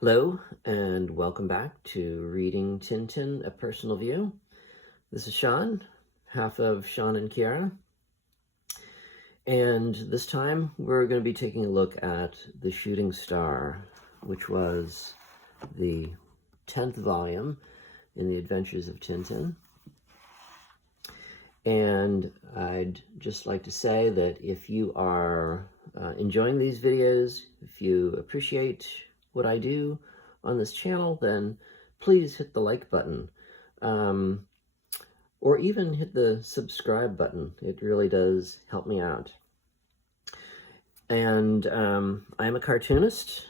Hello, and welcome back to Reading Tintin, A Personal View. This is Sean, half of Sean and Kiara. And this time we're going to be taking a look at The Shooting Star, which was the 10th volume in the Adventures of Tintin. And I'd just like to say that if you are enjoying these videos, if you appreciate what I do on this channel, then please hit the like button, or even hit the subscribe button. It really does help me out. And I'm a cartoonist.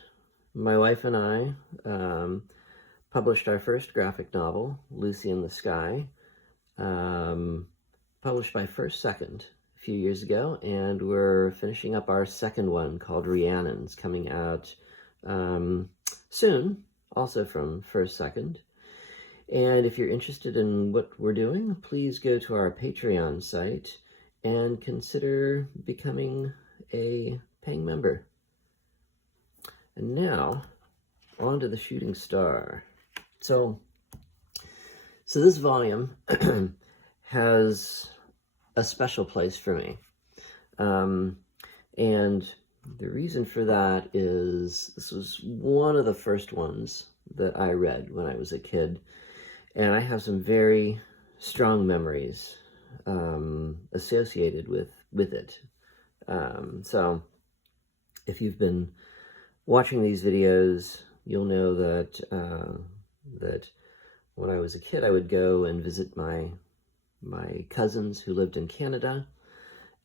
My wife and I published our first graphic novel, Lucy in the Sky, published by First Second a few years ago, and we're finishing up our second one called Rhiannon's, coming out soon, also from First Second. And if you're interested in what we're doing, please go to our Patreon site and consider becoming a paying member. And now, on to The Shooting Star. So this volume has a special place for me. And the reason for that is this was one of the first ones that I read when I was a kid. And I have some very strong memories associated with it. So if you've been watching these videos, you'll know that that when I was a kid, I would go and visit my cousins who lived in Canada.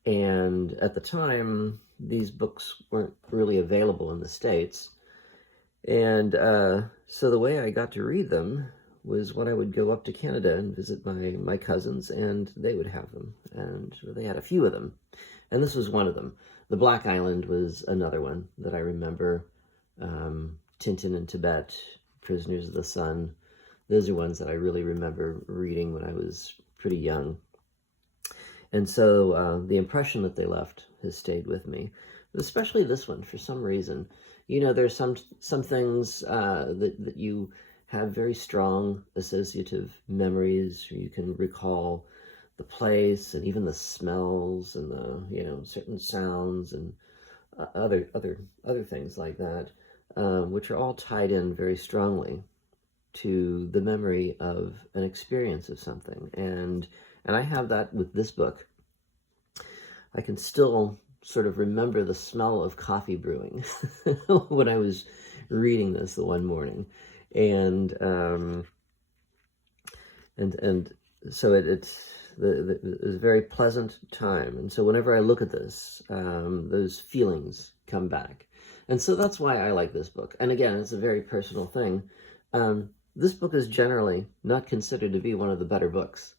And at the time, these books weren't really available in the States. And so the way I got to read them was when I would go up to Canada and visit my cousins, and they would have them. And they had a few of them. And this was one of them. The Black Island was another one that I remember. Tintin in Tibet, Prisoners of the Sun. Those are ones that I really remember reading when I was pretty young. And so the impression that they left has stayed with me, especially this one for some reason. You know, there's some things that you have very strong associative memories, or you can recall the place and even the smells and the, certain sounds and other things like that, which are all tied in very strongly to the memory of an experience of something. And I have that with this book. I can still sort of remember the smell of coffee brewing when I was reading this the one morning. And so it was a very pleasant time. And so whenever I look at this, those feelings come back. And so that's why I like this book. And again, it's a very personal thing. This book is generally not considered to be one of the better books.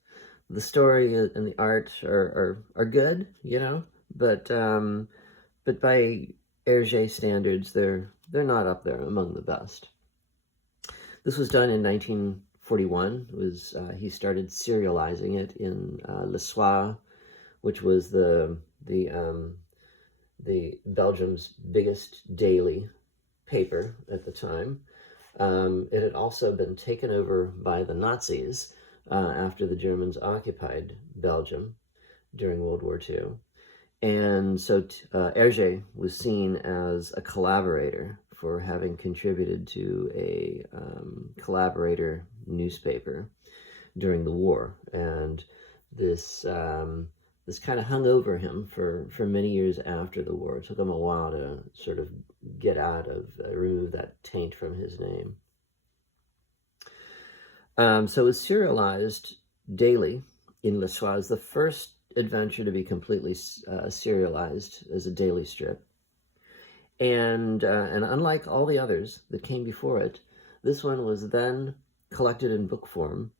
The story and the art are good, but by Herge standards, they're not up there among the best. This was done in 1941. It was he started serializing it in Le Soir, which was the Belgium's biggest daily paper at the time. It had also been taken over by the Nazis after the Germans occupied Belgium during World War II. And so Herge was seen as a collaborator for having contributed to a collaborator newspaper during the war. And this kind of hung over him for many years after the war. It took him a while to sort of get out of, remove that taint from his name. So it was serialized daily in Le Soir. It was the first adventure to be completely serialized as a daily strip. And unlike all the others that came before it, this one was then collected in book form,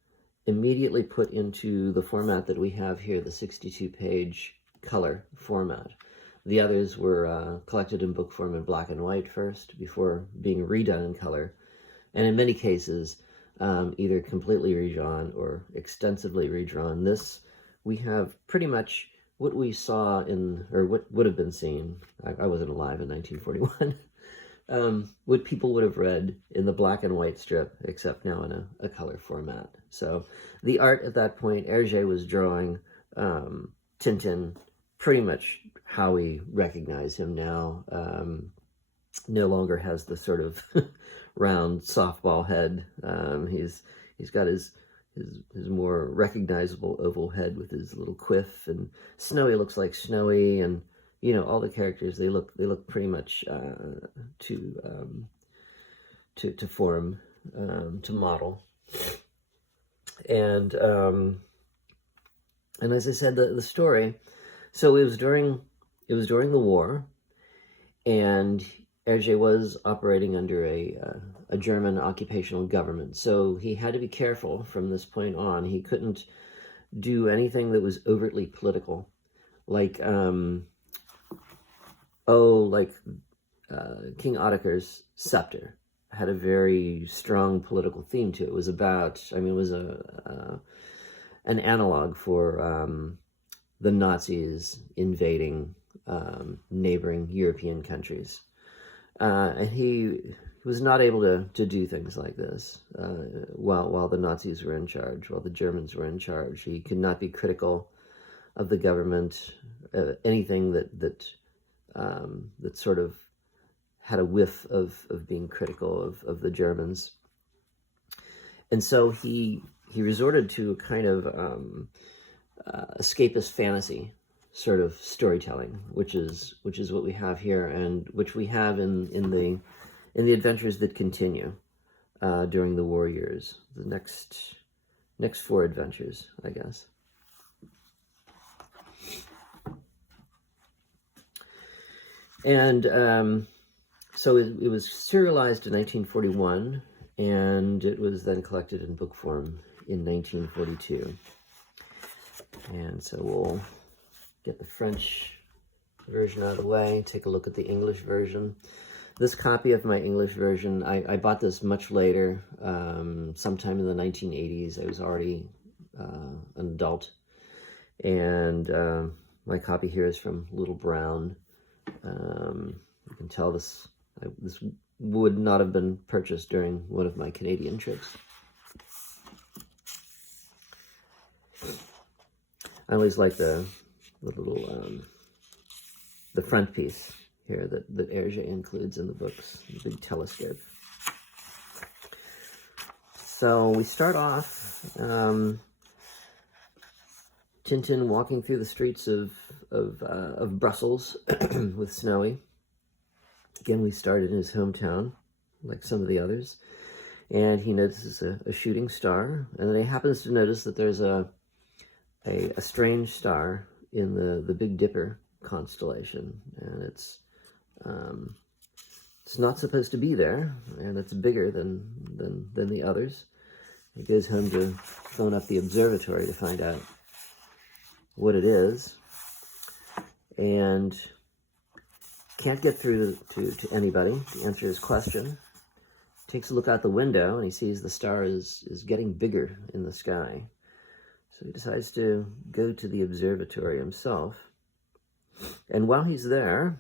immediately put into the format that we have here, the 62-page color format. The others were collected in book form in black and white first, before being redone in color. And in many cases, either completely redrawn or extensively redrawn. This, we have pretty much what we saw in, or what would have been seen. I wasn't alive in 1941, what people would have read in the black and white strip, except now in a color format. So the art at that point, Herge was drawing Tintin pretty much how we recognize him now. No longer has the sort of round softball head. He's got his more recognizable oval head with his little quiff, and Snowy looks like Snowy, and you know, all the characters, they look pretty much to form, to model. And as I said, the story, so it was during the war, and Herge was operating under a German occupational government, so he had to be careful from this point on. He couldn't do anything that was overtly political, like King Ottokar's Scepter had a very strong political theme to it. It was about, I mean, it was an analog for the Nazis invading neighboring European countries. And he was not able to do things like this while the Nazis were in charge, while the Germans were in charge. He could not be critical of the government, anything that sort of had a whiff of being critical of the Germans. And so he resorted to a kind of escapist fantasy sort of storytelling, which is what we have here, and which we have in the adventures that continue during the war years. The next 4 adventures, I guess. And so it was serialized in 1941, and it was then collected in book form in 1942. And so we'll get the French version out of the way, take a look at the English version. This copy of my English version, I bought this much later, sometime in the 1980s. I was already an adult. And my copy here is from Little Brown. You can tell this would not have been purchased during one of my Canadian trips. I always like the little the front piece here that Herge includes in the books, the big telescope. So we start off Tintin walking through the streets of Brussels with Snowy. Again, we started in his hometown, like some of the others, and he notices a shooting star, and then he happens to notice that there's a strange star in the Big Dipper constellation, and it's not supposed to be there, and it's bigger than the others. He goes home to phone up the observatory to find out what it is, and can't get through to anybody to answer his question. Takes a look out the window, and he sees the star is getting bigger in the sky. So he decides to go to the observatory himself. And while he's there,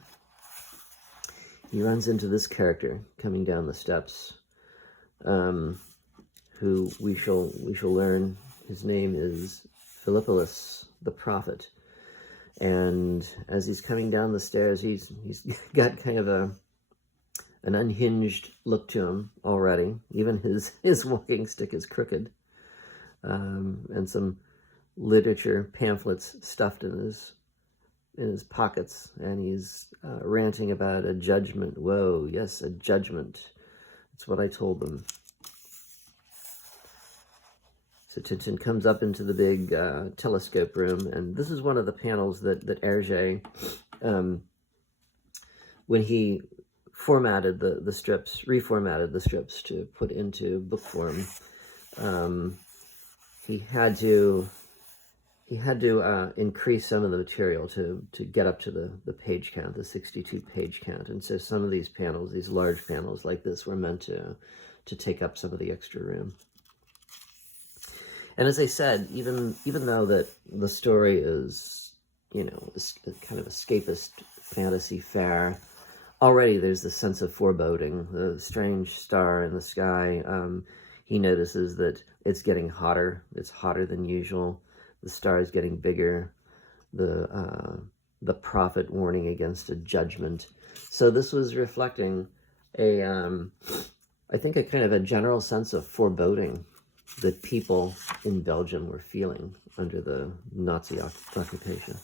he runs into this character coming down the steps, who we shall learn his name is Philippolis the Prophet. And as he's coming down the stairs, he's got kind of an unhinged look to him already. Even his walking stick is crooked, and some literature pamphlets stuffed in his pockets, and he's ranting about a judgment. Whoa, yes, a judgment. That's what I told them. So Tintin comes up into the big telescope room, and this is one of the panels that Herge, when he reformatted the strips to put into book form, he had to increase some of the material to get up to the page count, the 62 page count. And so some of these panels, these large panels like this, were meant to take up some of the extra room. And as I said, even though that the story is, you know, kind of escapist fantasy fare, already there's this sense of foreboding, the strange star in the sky. He notices that it's getting hotter. It's hotter than usual. The star is getting bigger. The prophet warning against a judgment. So this was reflecting I think a kind of a general sense of foreboding that people in Belgium were feeling under the Nazi occupation.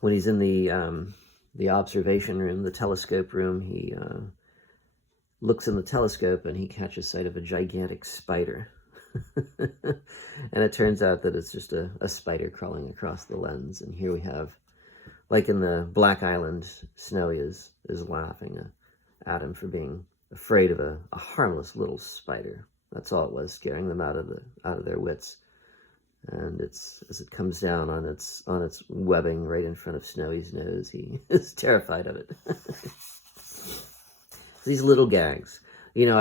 When he's in the observation room, the telescope room, he looks in the telescope and he catches sight of a gigantic spider. And it turns out that it's just a spider crawling across the lens. And here we have, like in the Black Island, Snowy is laughing at him for being afraid of a harmless little spider. That's all it was, scaring them out of their wits. And as it comes down on its webbing right in front of Snowy's nose, he is terrified of it. These little gags, you know,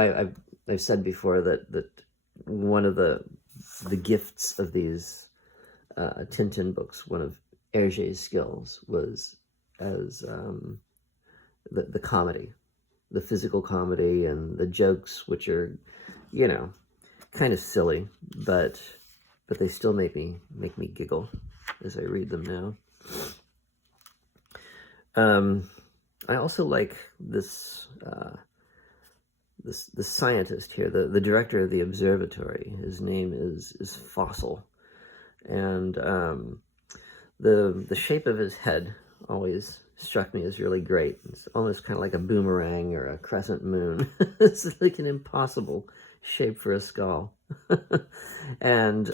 I've said before that one of the gifts of these Tintin books, one of Herge's skills, was as the comedy, the physical comedy, and the jokes, which are, you know, kind of silly, but they still make me giggle as I read them now. I also like this this scientist here, the director of the observatory. His name is Fossil, and the shape of his head always struck me as really great. It's almost kind of like a boomerang or a crescent moon. It's like an impossible shape for a skull. And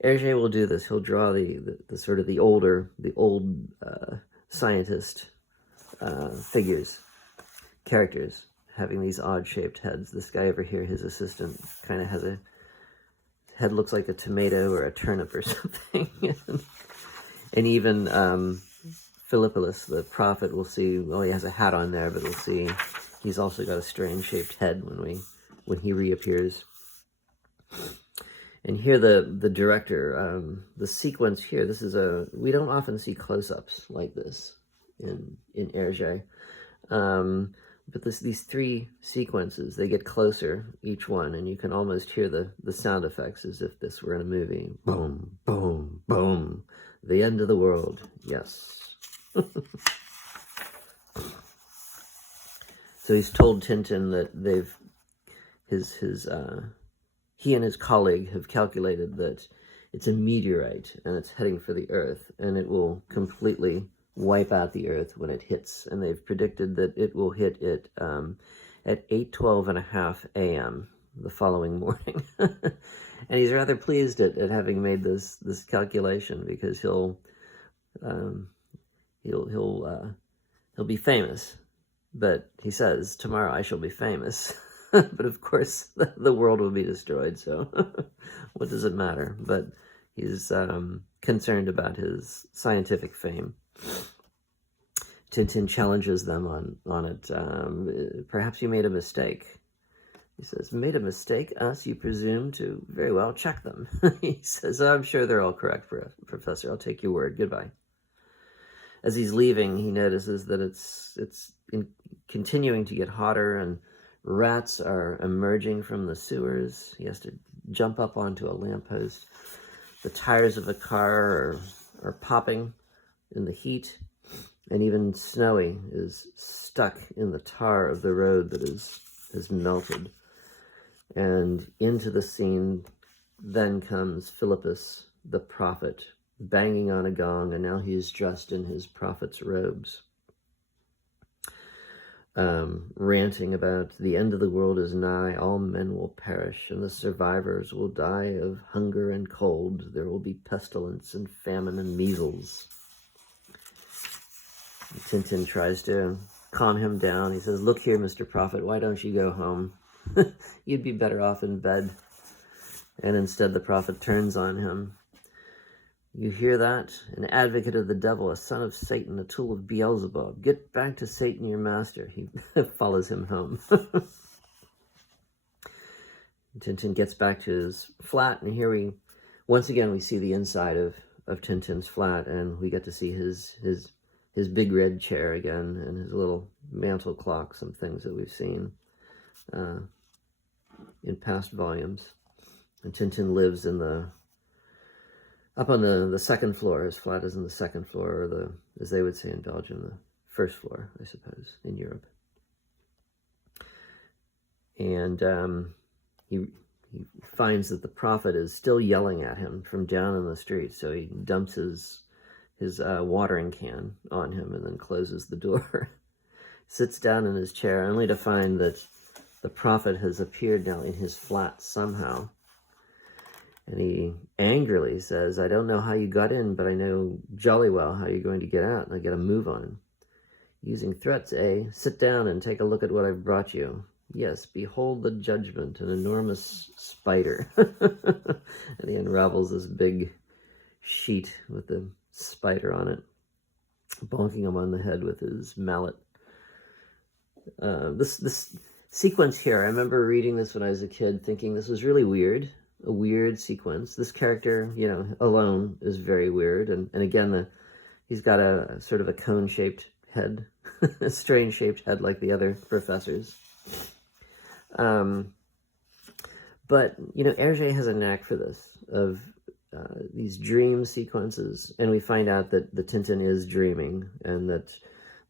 Herge will do this. He'll draw the sort of the old scientist characters having these odd shaped heads. This guy over here, his assistant, kind of has a head looks like a tomato or a turnip or something. And even Philippus, the prophet, will see, well, he has a hat on there, but we'll see he's also got a strange shaped head when he reappears. And here the director, the sequence here, this is we don't often see close-ups like this in Herge. But these three sequences, they get closer, each one, and you can almost hear the sound effects as if this were in a movie. Boom, boom, boom. The end of the world. Yes. So he's told Tintin that he and his colleague have calculated that it's a meteorite and it's heading for the Earth, and it will completely wipe out the Earth when it hits. And they've predicted that it will hit it at 8:12.5 a.m. the following morning. And he's rather pleased at having made this calculation, because he'll be famous. But he says, tomorrow I shall be famous. But of course, the world will be destroyed, so what does it matter? But he's concerned about his scientific fame. Tintin challenges them on it. Perhaps you made a mistake. He says, made a mistake? Us, you presume to? Very well, check them. He says, I'm sure they're all correct, Professor. I'll take your word. Goodbye. As he's leaving, he notices that it's continuing to get hotter, and rats are emerging from the sewers. He has to jump up onto a lamppost. The tires of a car are popping in the heat, and even Snowy is stuck in the tar of the road that has melted. And into the scene then comes Philippus, the prophet, banging on a gong, and now he's dressed in his prophet's robes, ranting about the end of the world is nigh, all men will perish, and the survivors will die of hunger and cold. There will be pestilence and famine and measles. Tintin tries to calm him down. He says, look here, Mr. Prophet, why don't you go home? You'd be better off in bed. And instead the prophet turns on him. You hear that? An advocate of the devil, a son of Satan, a tool of Beelzebub. Get back to Satan, your master. He follows him home. Tintin gets back to his flat, and here once again we see the inside of Tintin's flat, and we get to see his his big red chair again, and his little mantle clock, some things that we've seen in past volumes. And Tintin lives up on the second floor. His flat is in the second floor, or as they would say in Belgium, the first floor, I suppose, in Europe. And he finds that the prophet is still yelling at him from down in the street, so he dumps his watering can on him and then closes the door. Sits down in his chair, only to find that the prophet has appeared now in his flat somehow. And he angrily says, "I don't know how you got in, but I know jolly well how you're going to get out, and I get a move on him. Using threats, eh? Sit down and take a look at what I've brought you. Yes, behold the judgment, an enormous spider." And he unravels this big sheet with the spider on it, bonking him on the head with his mallet. This sequence here, I remember reading this when I was a kid, thinking this was really weird, a weird sequence. This character, alone is very weird. And again, he's got a sort of a cone-shaped head, a strange-shaped head like the other professors. But, Herge has a knack for this, of these dream sequences, and we find out that the Tintin is dreaming, and that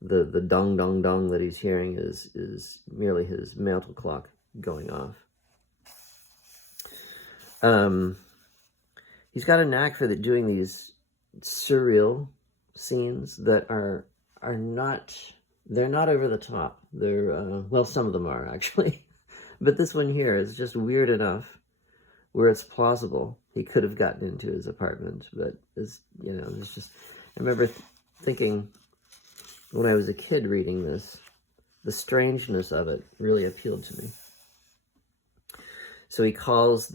the dong dong dong that he's hearing is merely his mantle clock going off. He's got a knack for doing these surreal scenes that are not, they're not over the top. They're well, some of them are actually, but this one here is just weird enough where it's plausible he could have gotten into his apartment. But it's just, I remember thinking when I was a kid reading this, the strangeness of it really appealed to me. So he calls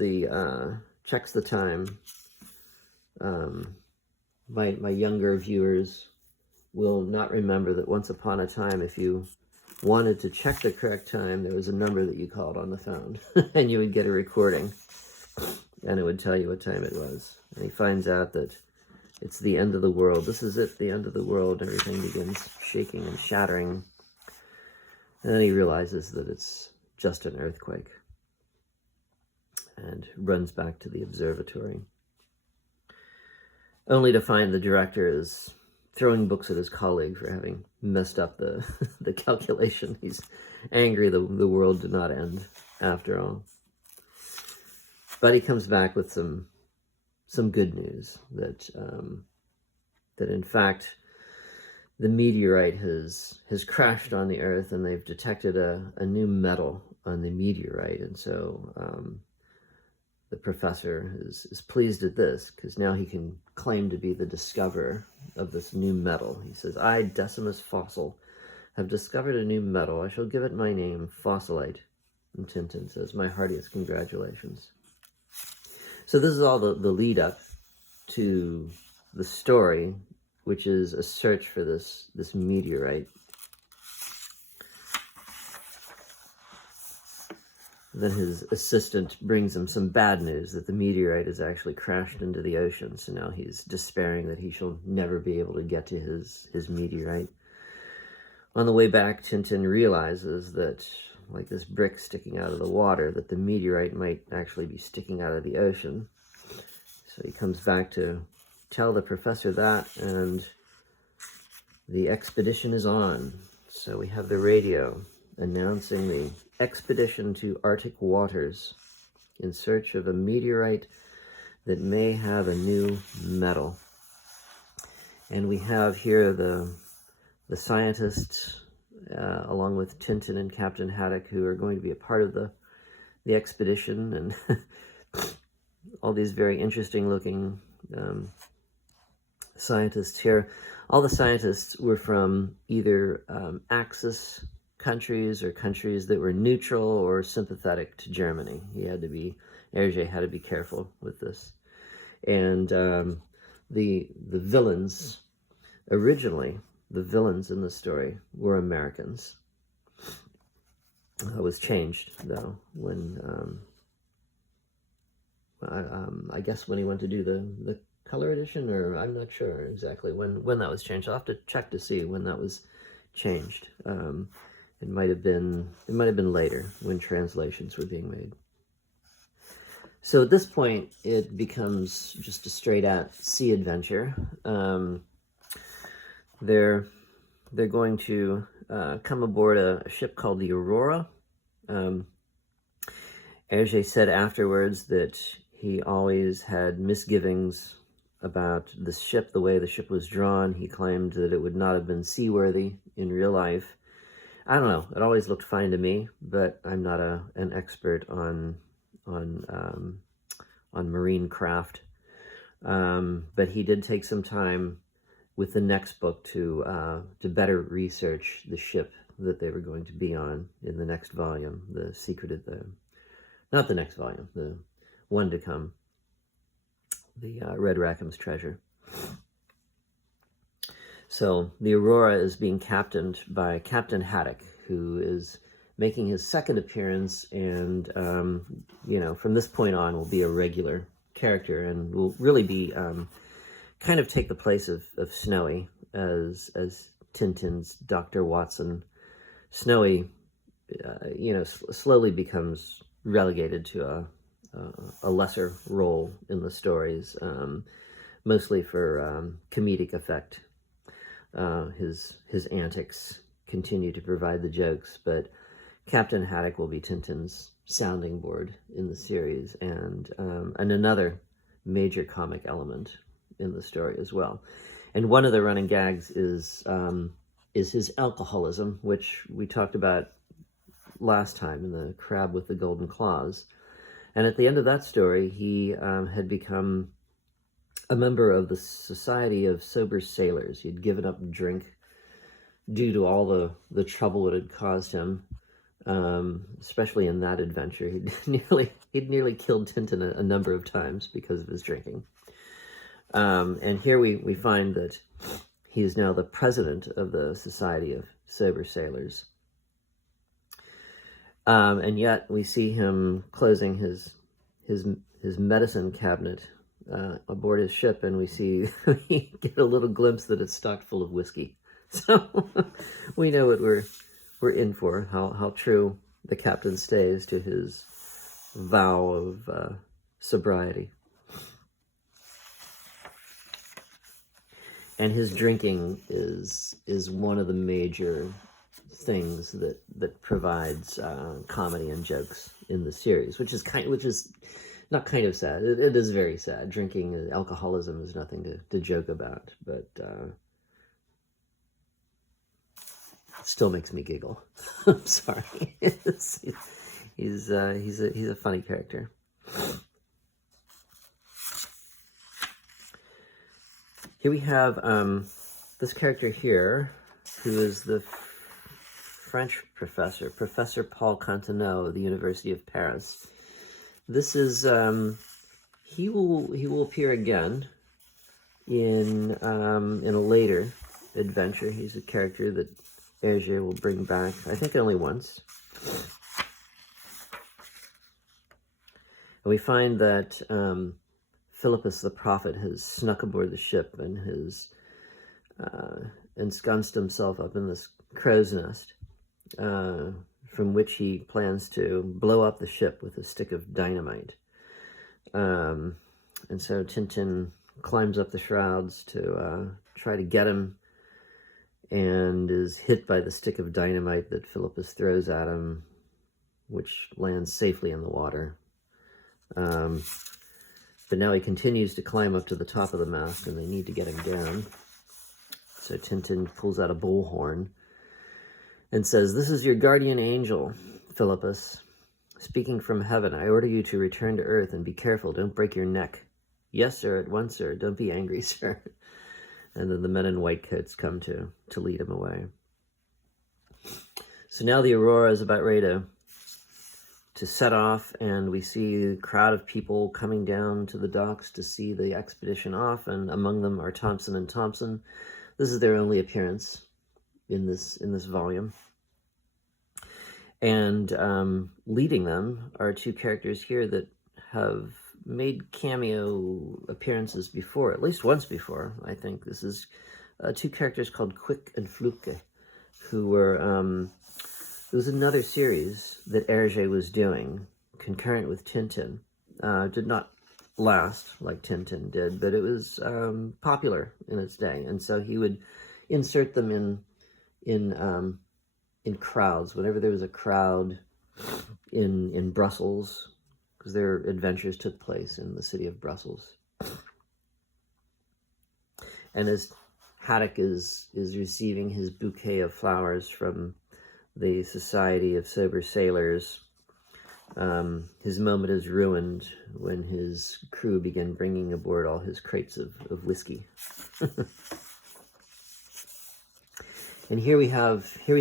checks the time. My younger viewers will not remember that once upon a time, if you wanted to check the correct time, there was a number that you called on the phone, and you would get a recording, and it would tell you what time it was. And he finds out that it's the end of the world. This is it, the end of the world. Everything begins shaking and shattering. And then he realizes that it's just an earthquake, and runs back to the observatory, only to find the director is throwing books at his colleague for having messed up the calculation. He's angry the world did not end after all. But he comes back with some good news, that in fact the meteorite has crashed on the Earth, and they've detected a new metal on the meteorite. And so the professor is pleased at this, because now he can claim to be the discoverer of this new metal. He says, "I, Decimus Fossil, have discovered a new metal. I shall give it my name, Fossilite." And Tintin says, "My heartiest congratulations." So this is all the lead up to the story, which is a search for this meteorite. Then his assistant brings him some bad news, that the meteorite has actually crashed into the ocean. So now he's despairing that he shall never be able to get to his meteorite. On the way back, Tintin realizes that, like this brick sticking out of the water, that the meteorite might actually be sticking out of the ocean. So he comes back to tell the professor that, and the expedition is on. So we have the radio announcing the expedition to Arctic waters in search of a meteorite that may have a new metal. And we have here the scientists, along with Tintin and Captain Haddock, who are going to be a part of the expedition, and all these very interesting looking scientists here. All the scientists were from either Axis countries or countries that were neutral or sympathetic to Germany. Herge had to be careful with this. And the villains, originally, the villains in the story were Americans. It was changed, though, when I guess when he went to do the color edition, or I'm not sure exactly when that was changed. I'll have to check to see when that was changed. It might have been later when translations were being made. So at this point, it becomes just a straight-out sea adventure. They're going to come aboard a ship called the Aurora. Herge said afterwards that he always had misgivings about the ship, the way the ship was drawn. He claimed that it would not have been seaworthy in real life. I don't know. It always looked fine to me, but I'm not an expert on marine craft. But he did take some time with the next book to better research the ship that they were going to be on in the next volume, The Secret of the... Not the next volume, the one to come, the Red Rackham's Treasure. So the Aurora is being captained by Captain Haddock, who is making his second appearance, and from this point on will be a regular character and will really be kind of take the place of Snowy as Tintin's Dr. Watson. Snowy, slowly becomes relegated to a lesser role in the stories, mostly for comedic effect. His antics continue to provide the jokes, but Captain Haddock will be Tintin's sounding board in the series, and another major comic element in the story as well. And one of the running gags is his alcoholism, which we talked about last time in The Crab with the Golden Claws. And at the end of that story, he had become a member of the Society of Sober Sailors. He'd given up drink due to all the trouble it had caused him, especially in that adventure. He'd nearly killed Tintin a number of times because of his drinking. And here we find that he is now the president of the Society of Sober Sailors. And yet we see him closing his medicine cabinet aboard his ship, and we get a little glimpse that it's stocked full of whiskey. So we know what we're in for, how true the captain stays to his vow of sobriety. And his drinking is one of the major things that provides comedy and jokes in the series, which is not kind of sad. It is very sad. Drinking, alcoholism is nothing to joke about, but still makes me giggle. I'm sorry. He's a funny character. Here we have this character here, who is the French professor, Professor Paul Cantonneau of the University of Paris. This is he will appear again in a later adventure. He's a character that Herge will bring back, I think, only once. And we find that Philippus the prophet has snuck aboard the ship and has ensconced himself up in this crow's nest, from which he plans to blow up the ship with a stick of dynamite. And so Tintin climbs up the shrouds to try to get him, and is hit by the stick of dynamite that Philippus throws at him, which lands safely in the water. But now he continues to climb up to the top of the mast, and they need to get him down. So Tintin pulls out a bullhorn and says, "This is your guardian angel, Philippus, speaking from heaven. I order you to return to earth, and be careful, don't break your neck. Yes, sir, at once, sir. Don't be angry, sir." And then the men in white coats come to lead him away. So now the Aurora is about ready to set off, and we see a crowd of people coming down to the docks to see the expedition off, and among them are Thompson and Thompson. This is their only appearance in this volume. And leading them are two characters here that have made cameo appearances before, at least once before, I think. This is two characters called Quick and Fluke, who were, it was another series that Herge was doing, concurrent with Tintin. Did not last like Tintin did, but it was popular in its day, and so he would insert them in crowds whenever there was a crowd in Brussels, because their adventures took place in the city of Brussels. And as Haddock is receiving his bouquet of flowers from the Society of Sober Sailors, his moment is ruined when his crew begin bringing aboard all his crates of whiskey. And here we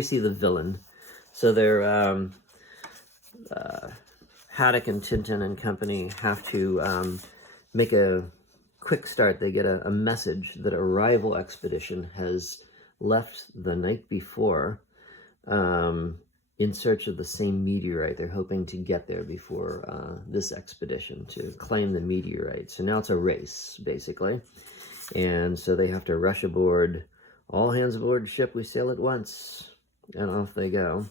see the villain. So they're Haddock and Tintin and company have to make a quick start. They get a message that a rival expedition has left the night before in search of the same meteorite. They're hoping to get there before this expedition to claim the meteorite. So now it's a race, basically. And so they have to rush aboard. All hands aboard ship, we sail at once. And off they go.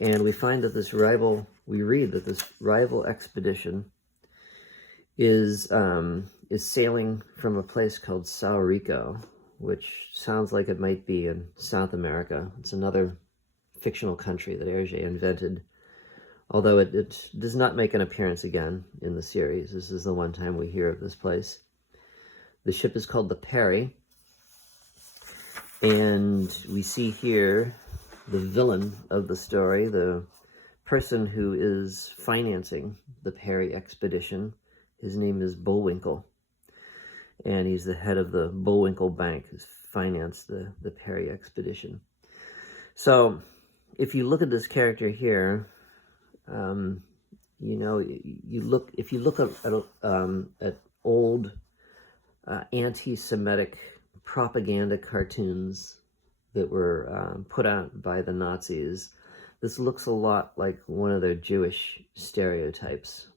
And we find that we read that this rival expedition is sailing from a place called Sao Rico, which sounds like it might be in South America. It's another fictional country that Herge invented, although it does not make an appearance again in the series. This is the one time we hear of this place. The ship is called the Perry, and we see here the villain of the story, the person who is financing the Perry expedition. His name is Bullwinkle, and he's the head of the Bullwinkle Bank, who's financed the Perry expedition. So if you look at this character here, you know, if you look at old anti-Semitic propaganda cartoons that were put out by the Nazis, this looks a lot like one of their Jewish stereotypes.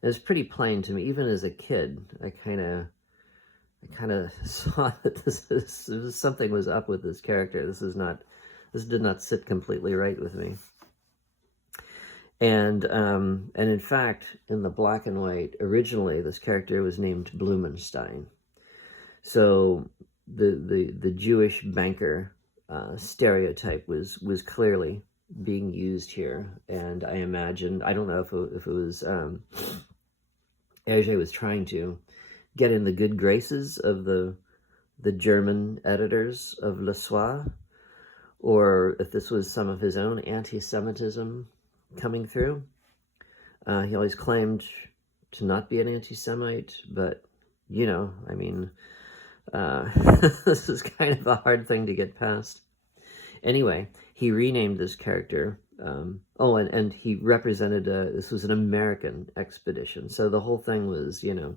It's pretty plain to me. Even as a kid, I kind of saw that something was up with this character. This did not sit completely right with me. And in fact, in the black and white, originally this character was named Blumenstein. So the Jewish banker stereotype was clearly being used here, and I imagine, I don't know if it was Herge was trying to get in the good graces of the German editors of Le Soir, or if this was some of his own anti-Semitism coming through. He always claimed to not be an anti-Semite, but, you know, I mean, this is kind of a hard thing to get past. Anyway, he renamed this character. And he represented, this was an American expedition. So the whole thing was, you know,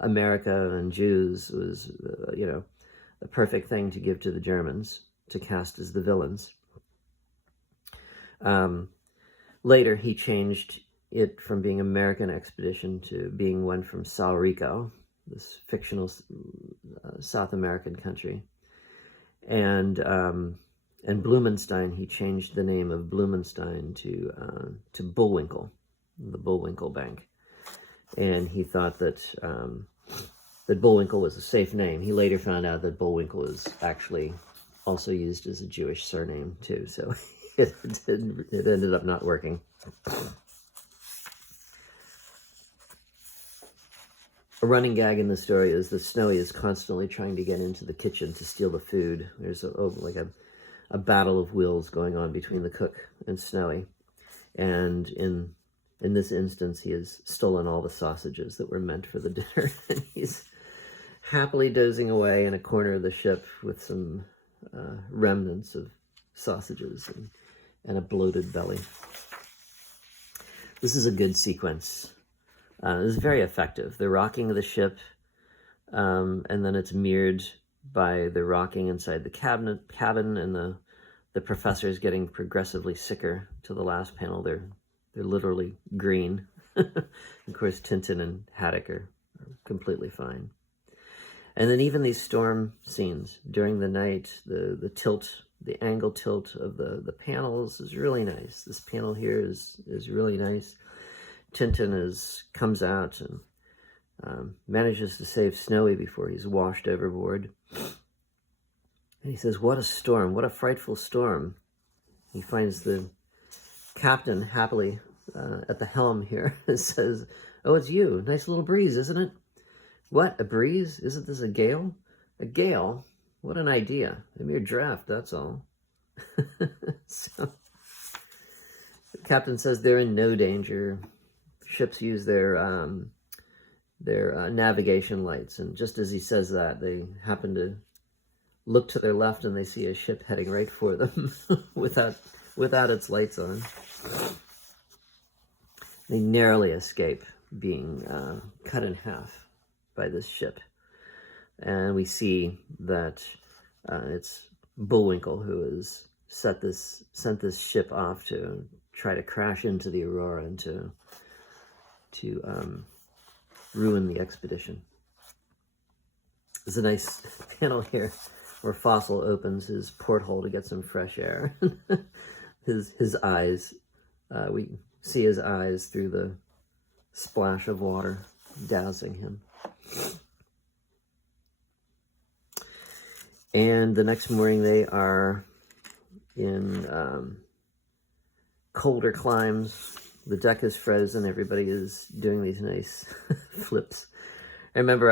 America and Jews was, you know, the perfect thing to give to the Germans to cast as the villains. Later, he changed it from being American expedition to being one from Sao Rico, this fictional South American country. And Blumenstein, he changed the name of Blumenstein to Bullwinkle, the Bullwinkle Bank. And he thought that that Bullwinkle was a safe name. He later found out that Bullwinkle is actually also used as a Jewish surname too, so it ended up not working. A running gag in the story is that Snowy is constantly trying to get into the kitchen to steal the food. There's a battle of wills going on between the cook and Snowy, and in this instance, he has stolen all the sausages that were meant for the dinner, and he's happily dozing away in a corner of the ship with some remnants of sausages and a bloated belly. This is a good sequence. This is very effective. The rocking of the ship, and then it's mirrored by the rocking inside the cabin, and the professor's getting progressively sicker to the last panel. They're literally green. Of course, Tintin and Haddock are completely fine. And then even these storm scenes during the night, the tilt, the angle tilt of the panels is really nice. This panel here is really nice. Tintin comes out and manages to save Snowy before he's washed overboard. And he says, "What a storm, what a frightful storm." He finds the captain happily at the helm here and says, "Oh, it's you. Nice little breeze, isn't it?" "What, a breeze? Isn't this a gale?" "A gale? What an idea. A mere draft, that's all." So the captain says they're in no danger. Ships use their navigation lights, and just as he says that, they happen to look to their left and they see a ship heading right for them without its lights on. They narrowly escape being cut in half by this ship, and we see that it's Bullwinkle who has sent this ship off to try to crash into the Aurora and to ruin the expedition. There's a nice panel here where Fossil opens his porthole to get some fresh air. his eyes, we see his eyes through the splash of water dousing him. And the next morning they are in colder climes. The deck is frozen. Everybody is doing these nice flips. I remember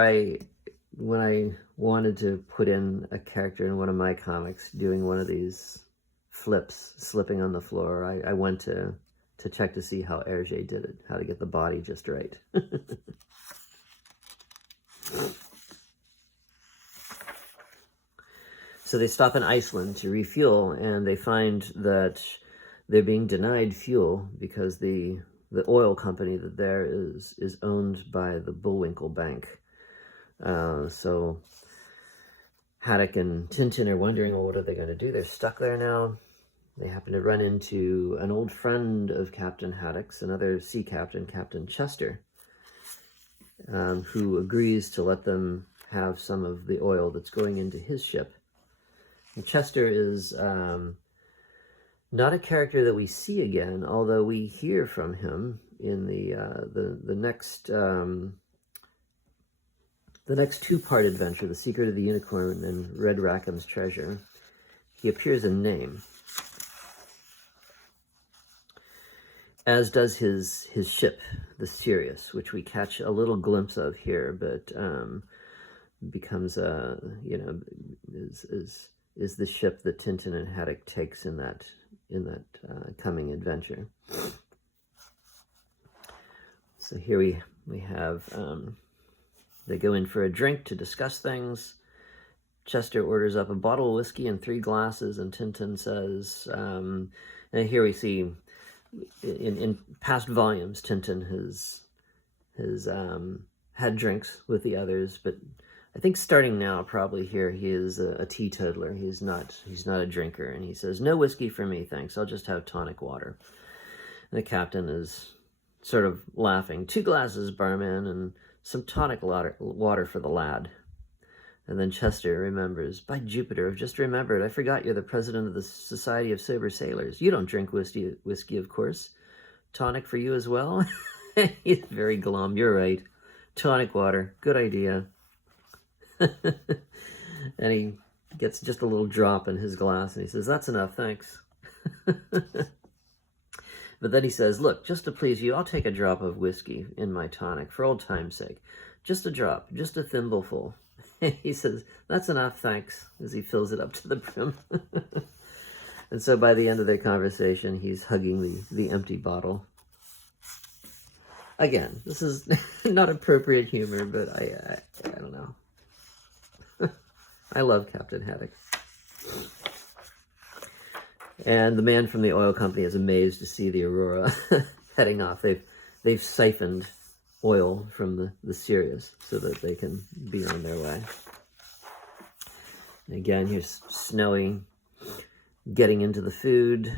when I wanted to put in a character in one of my comics doing one of these flips, slipping on the floor, I went to check to see how Herge did it, how to get the body just right. So they stop in Iceland to refuel, and they find that they're being denied fuel because the oil company that there is owned by the Bullwinkle Bank. So Haddock and Tintin are wondering, well, what are they going to do? They're stuck there now. They happen to run into an old friend of Captain Haddock's, another sea captain, Captain Chester, who agrees to let them have some of the oil that's going into his ship. And Chester is not a character that we see again, although we hear from him in the next two-part adventure, The Secret of the Unicorn and Red Rackham's Treasure. He appears in name, as does his ship, the Sirius, which we catch a little glimpse of here, but becomes is the ship that Tintin and Haddock takes in that coming adventure. So here we have they go in for a drink to discuss things. Chester orders up a bottle of whiskey and 3 glasses, and Tintin says, and here we see in past volumes Tintin has had drinks with the others, but I think starting now, probably here, he is a teetotaler. He's not a drinker, and he says, "No whiskey for me, thanks. I'll just have tonic water." And the captain is sort of laughing. "2 glasses, barman, and some tonic water for the lad." And then Chester remembers, "By Jupiter, I've just remembered. I forgot you're the president of the Society of Sober Sailors. You don't drink whiskey, of course. Tonic for you as well?" He's very glum. "You're right. Tonic water. Good idea." And he gets just a little drop in his glass, and he says, "That's enough, thanks." But then he says, "Look, just to please you, I'll take a drop of whiskey in my tonic, for old time's sake. Just a drop, just a thimbleful." He says, "That's enough, thanks," as he fills it up to the brim. And so by the end of their conversation, he's hugging the empty bottle. Again, this is not appropriate humor, but I don't know. I love Captain Haddock. And the man from the oil company is amazed to see the Aurora heading off. They've siphoned oil from the Sirius so that they can be on their way. And again, here's Snowy getting into the food,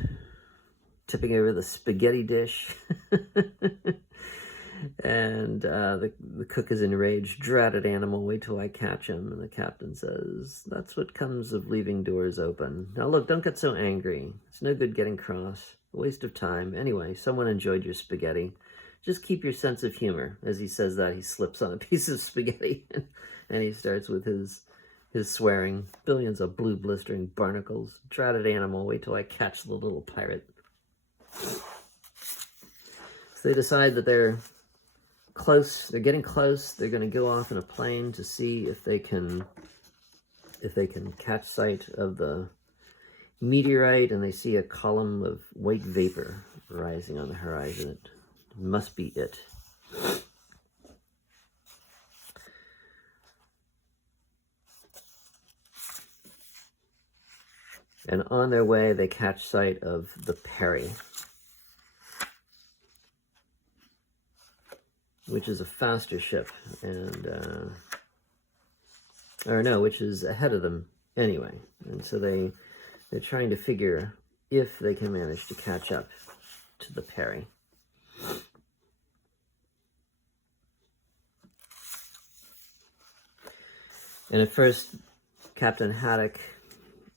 tipping over the spaghetti dish. And the cook is enraged. Dratted animal, wait till I catch him. And the captain says, that's what comes of leaving doors open. Now look, don't get so angry. It's no good getting cross. A waste of time. Anyway, someone enjoyed your spaghetti. Just keep your sense of humor. As he says that, he slips on a piece of spaghetti. And he starts with his swearing. Billions of blue blistering barnacles. Dratted animal, wait till I catch the little pirate. So they decide that they're close. They're getting close. They're going to go off in a plane to see if they can catch sight of the meteorite, and they see a column of white vapor rising on the horizon. It must be it. And on their way, they catch sight of the Perry, which is a faster ship, and or no, which is ahead of them anyway. And so they're trying to figure if they can manage to catch up to the Perry. And at first, Captain Haddock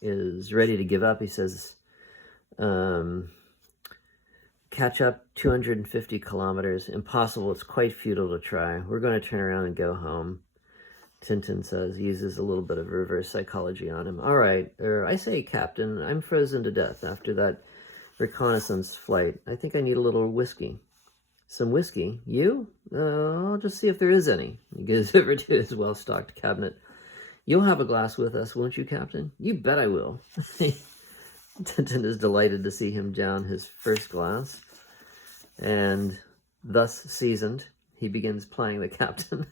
is ready to give up. He says, catch up 250 kilometers. Impossible. It's quite futile to try. We're going to turn around and go home. Tintin says, he uses a little bit of reverse psychology on him. All right, I say, Captain, I'm frozen to death after that reconnaissance flight. I think I need a little whiskey. Some whiskey? You? I'll just see if there is any. He goes over to his well-stocked cabinet. You'll have a glass with us, won't you, Captain? You bet I will. Tintin is delighted to see him down his first glass. And thus seasoned, he begins playing the captain.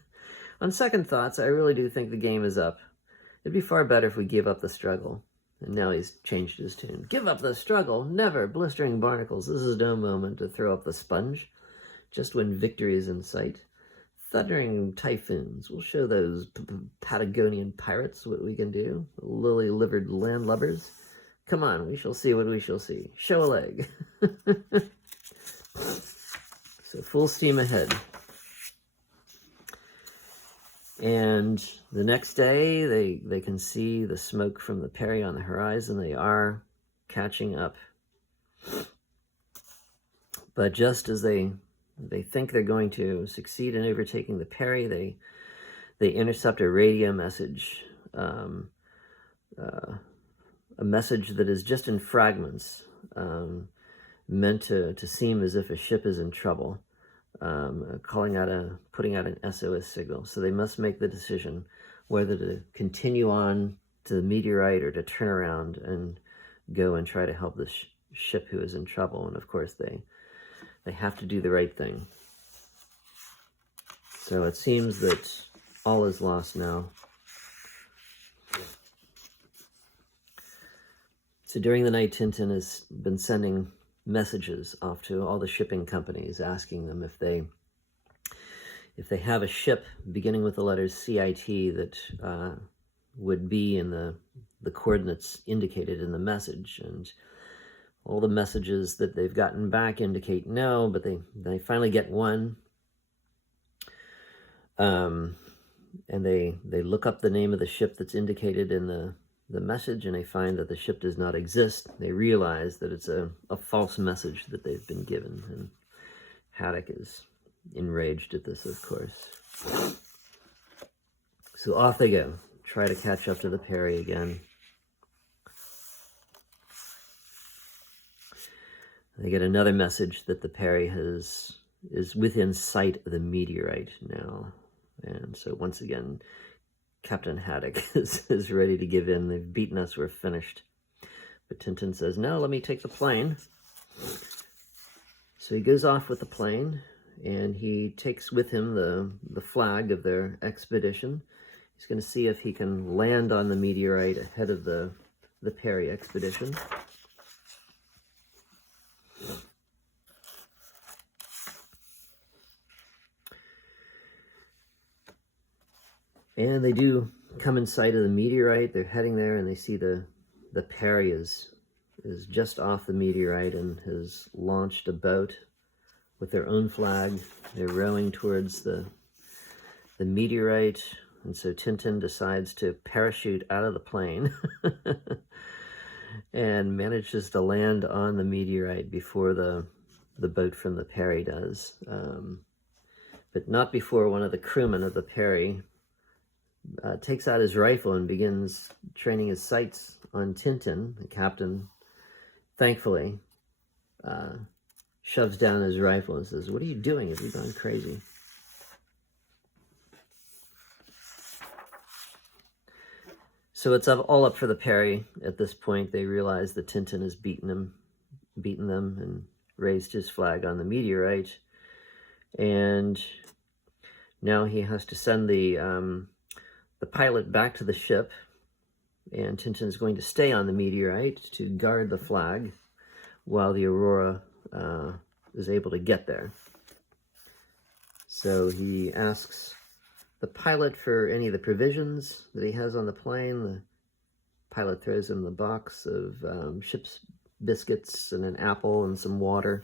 On second thoughts, I really do think the game is up. It'd be far better if we give up the struggle. And now he's changed his tune. Give up the struggle? Never. Blistering barnacles. This is no moment to throw up the sponge. Just when victory is in sight. Thundering typhoons. We'll show those Patagonian pirates what we can do. Lily-livered landlubbers. Come on, we shall see what we shall see. Show a leg. So full steam ahead. And the next day, they can see the smoke from the Perry on the horizon. They are catching up. But just as they think they're going to succeed in overtaking the Perry, they intercept a radio message, a message that is just in fragments, meant to seem as if a ship is in trouble, putting out an SOS signal. So they must make the decision whether to continue on to the meteorite or to turn around and go and try to help this ship who is in trouble. And of course they have to do the right thing. So it seems that all is lost now. So during the night, Tintin has been sending messages off to all the shipping companies, asking them if they have a ship beginning with the letters CIT that would be in the coordinates indicated in the message. And all the messages that they've gotten back indicate no, but they finally get one. And they look up the name of the ship that's indicated in the message, and they find that the ship does not exist. They realize that it's a false message that they've been given, and Haddock is enraged at this, of course. So off they go, try to catch up to the Perry again. They get another message that the Perry is within sight of the meteorite now. And so once again, Captain Haddock is ready to give in. They've beaten us, we're finished. But Tintin says, no, let me take the plane. So he goes off with the plane, and he takes with him the flag of their expedition. He's going to see if he can land on the meteorite ahead of the Perry expedition. And they do come in sight of the meteorite. They're heading there, and they see the Perry is just off the meteorite and has launched a boat with their own flag. They're rowing towards the meteorite, and so Tintin decides to parachute out of the plane and manages to land on the meteorite before the boat from the Perry does. But not before one of the crewmen of the Perry takes out his rifle and begins training his sights on Tintin. The captain, thankfully, shoves down his rifle and says, "What are you doing? Have you gone crazy?" So it's all up for the Perry. At this point, they realize that Tintin has beaten them and raised his flag on the meteorite. And now he has to send the pilot back to the ship, and Tintin is going to stay on the meteorite to guard the flag while the Aurora is able to get there. So he asks the pilot for any of the provisions that he has on the plane. The pilot throws him the box of ship's biscuits and an apple and some water,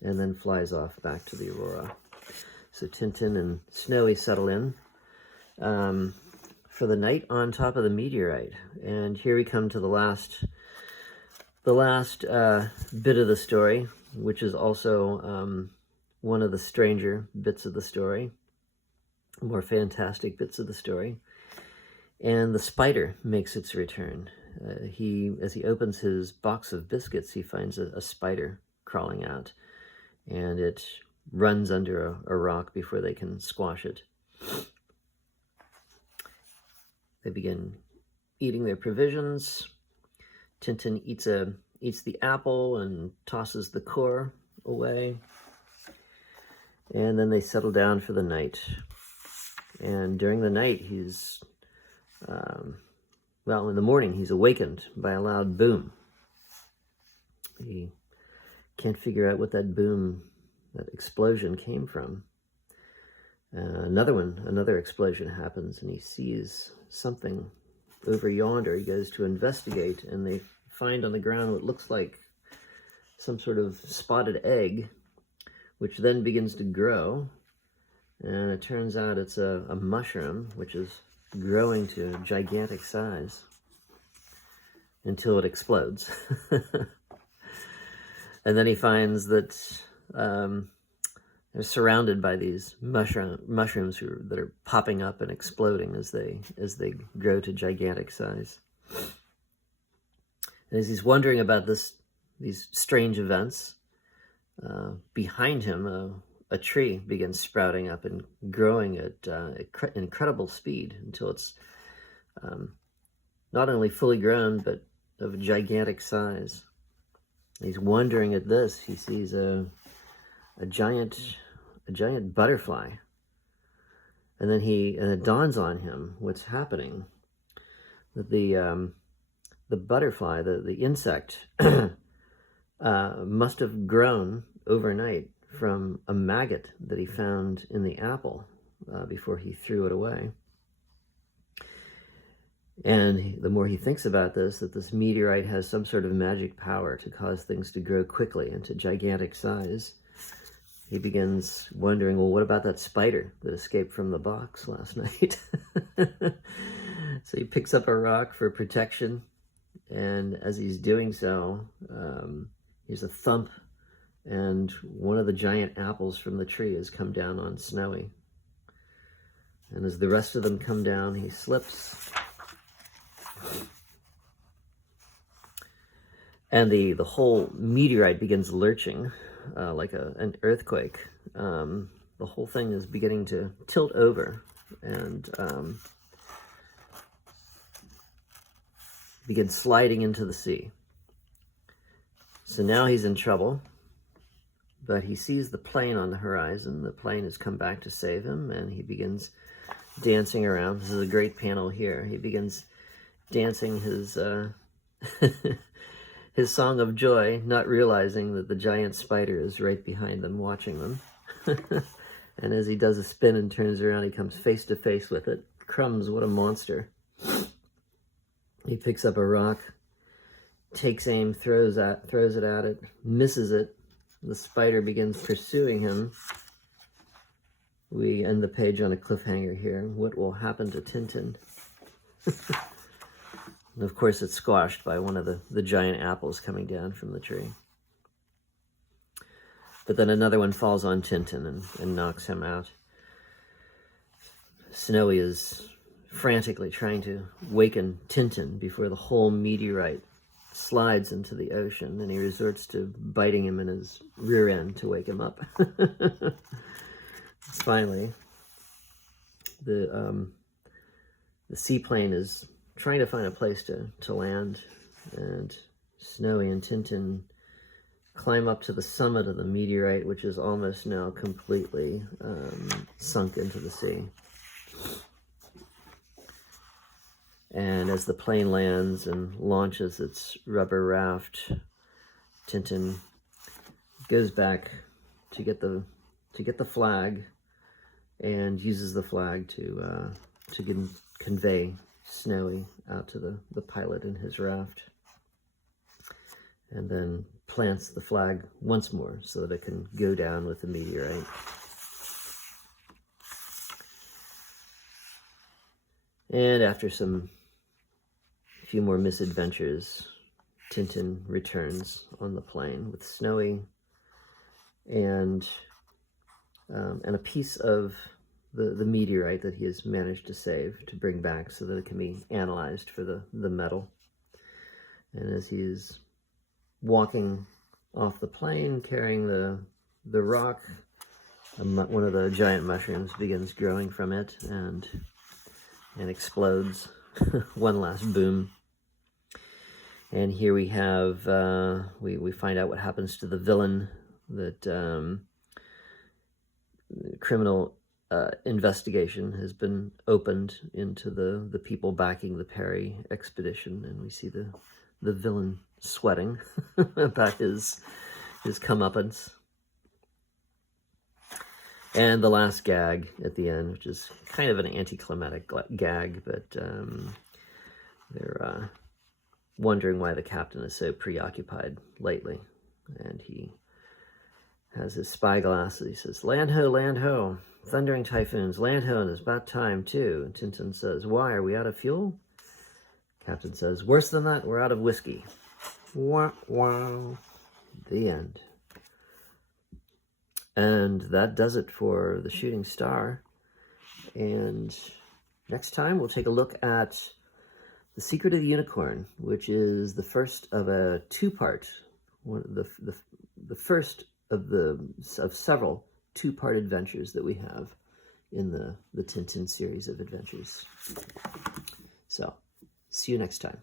and then flies off back to the Aurora. So Tintin and Snowy settle in for the night on top of the meteorite. And here we come to the last bit of the story, which is also one of the stranger bits of the story, more fantastic bits of the story. And the spider makes its return. As he opens his box of biscuits, he finds a spider crawling out, and it runs under a rock before they can squash it. They begin eating their provisions. Tintin eats the apple and tosses the core away. And then they settle down for the night. And during the night, in the morning, he's awakened by a loud boom. He can't figure out what that explosion came from. Another explosion happens, and he sees something over yonder. He goes to investigate, and they find on the ground what looks like some sort of spotted egg, which then begins to grow. And it turns out it's a mushroom, which is growing to a gigantic size until it explodes. And then he finds that they're surrounded by these mushrooms that are popping up and exploding as they grow to gigantic size. And as he's wondering about these strange events, behind him, a tree begins sprouting up and growing at incredible speed until it's not only fully grown, but of a gigantic size. He's wondering at this. He sees a giant butterfly, and then it dawns on him what's happening. That the butterfly, the insect, must have grown overnight from a maggot that he found in the apple before he threw it away. And the more he thinks about this, that this meteorite has some sort of magic power to cause things to grow quickly into gigantic size, he begins wondering, well, what about that spider that escaped from the box last night? So he picks up a rock for protection, and as he's doing so, here's a thump, and one of the giant apples from the tree has come down on Snowy. And as the rest of them come down, he slips. And the whole meteorite begins lurching like an earthquake. The whole thing is beginning to tilt over and begins sliding into the sea. So now he's in trouble, but he sees the plane on the horizon. The plane has come back to save him, and he begins dancing around. This is a great panel here. He begins dancing his his song of joy, not realizing that the giant spider is right behind them, watching them. And as he does a spin and turns around, he comes face to face with it. Crumbs, what a monster. He picks up a rock, takes aim, throws it at it, misses it, the spider begins pursuing him. We end the page on a cliffhanger here. What will happen to Tintin? And of course, it's squashed by one of the giant apples coming down from the tree. But then another one falls on Tintin and knocks him out. Snowy is frantically trying to waken Tintin before the whole meteorite slides into the ocean, and he resorts to biting him in his rear end to wake him up. Finally, the seaplane is trying to find a place to land, and Snowy and Tintin climb up to the summit of the meteorite, which is almost now completely sunk into the sea. And as the plane lands and launches its rubber raft, Tintin goes back to get the flag and uses the flag to convey Snowy out to the pilot in his raft, and then plants the flag once more so that it can go down with the meteorite. And after some few more misadventures, Tintin returns on the plane with Snowy and a piece of the meteorite that he has managed to save to bring back so that it can be analyzed for the metal. And as he is walking off the plane carrying the rock, one of the giant mushrooms begins growing from it and explodes. One last boom. And here we have, we find out what happens to the villain, that criminal investigation has been opened into the people backing the Perry expedition, and we see the villain sweating about his comeuppance. And the last gag at the end, which is kind of an anticlimactic gag, but they're wondering why the captain is so preoccupied lately. And he has his spyglass. He says, land ho, thundering typhoons, land ho, and it's about time too. And Tintin says, why, are we out of fuel? Captain says, worse than that, we're out of whiskey. Wah, wah. The end. And that does it for The Shooting Star. And next time we'll take a look at The Secret of the Unicorn, which is the first of a two-part, the first of several two-part adventures that we have in the Tintin series of adventures. So, see you next time.